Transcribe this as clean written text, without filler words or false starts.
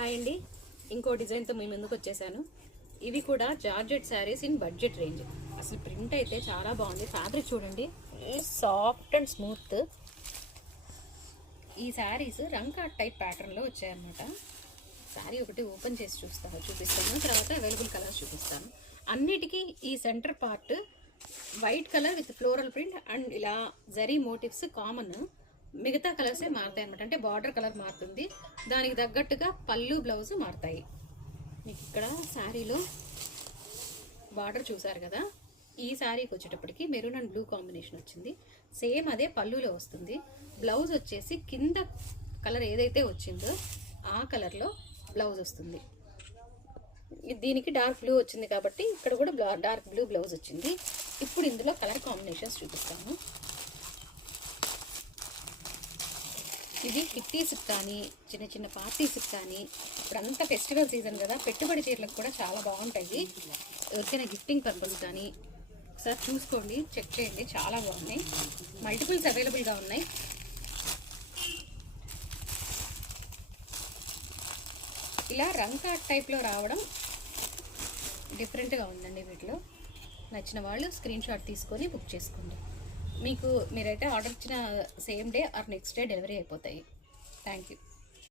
Hi అండి, ఇంకో డిజైన్తో మీ ముందుకు వచ్చేసాను. ఇవి కూడా georgette saris in budget range. అసలు ప్రింట్ అయితే చాలా బాగుంది. ఫ్యాబ్రిక్ చూడండి, సాఫ్ట్ అండ్ స్మూత్. ఈ శారీస్ రంకా టైప్ ప్యాటర్న్లో వచ్చాయన్నమాట. శారీ ఒకటి ఓపెన్ చేసి చూపిస్తాను, తర్వాత అవైలబుల్ కలర్స్ చూపిస్తాను. అన్నిటికీ ఈ centre part white colour with floral print and ఇలా జరీ మోటివ్స్ కామన్. మిగతా కలర్సే మారుతాయి అనమాట. అంటే బార్డర్ కలర్ మారుతుంది, దానికి తగ్గట్టుగా పళ్ళు బ్లౌజ్ మారుతాయి. మీకు ఇక్కడ శారీలో బార్డర్ చూసారు కదా, ఈ శారీకి వచ్చేటప్పటికి మెరూన్ అండ్ బ్లూ కాంబినేషన్ వచ్చింది. సేమ్ అదే పళ్ళులో వస్తుంది. బ్లౌజ్ వచ్చేసి కింద కలర్ ఏదైతే వచ్చిందో ఆ కలర్లో బ్లౌజ్ వస్తుంది. దీనికి డార్క్ బ్లూ వచ్చింది కాబట్టి ఇక్కడ కూడా డార్క్ బ్లూ బ్లౌజ్ వచ్చింది. ఇప్పుడు ఇందులో కలర్ కాంబినేషన్స్ చూపిస్తాను. ఇది కిట్టీస్కి కానీ చిన్న చిన్న పార్టీస్కి కానీ, ఇప్పుడంతా ఫెస్టివల్ సీజన్ కదా, పెట్టుబడి చీరలకు కూడా చాలా బాగుంటాయి. ఎవరికైనా గిఫ్టింగ్ పర్పస్ కానీ ఒకసారి చూసుకోండి, చెక్ చేయండి, చాలా బాగున్నాయి. మల్టిపుల్స్ అవైలబుల్గా ఉన్నాయి. ఇలా రంకా టైప్లో రావడం డిఫరెంట్గా ఉందండి. వీటిలో నచ్చిన వాళ్ళు స్క్రీన్ షాట్ తీసుకొని బుక్ చేసుకోండి. మీరైతే ఆర్డర్ ఇచ్చిన same day or next day delivery అయిపోతాయి. Thank you.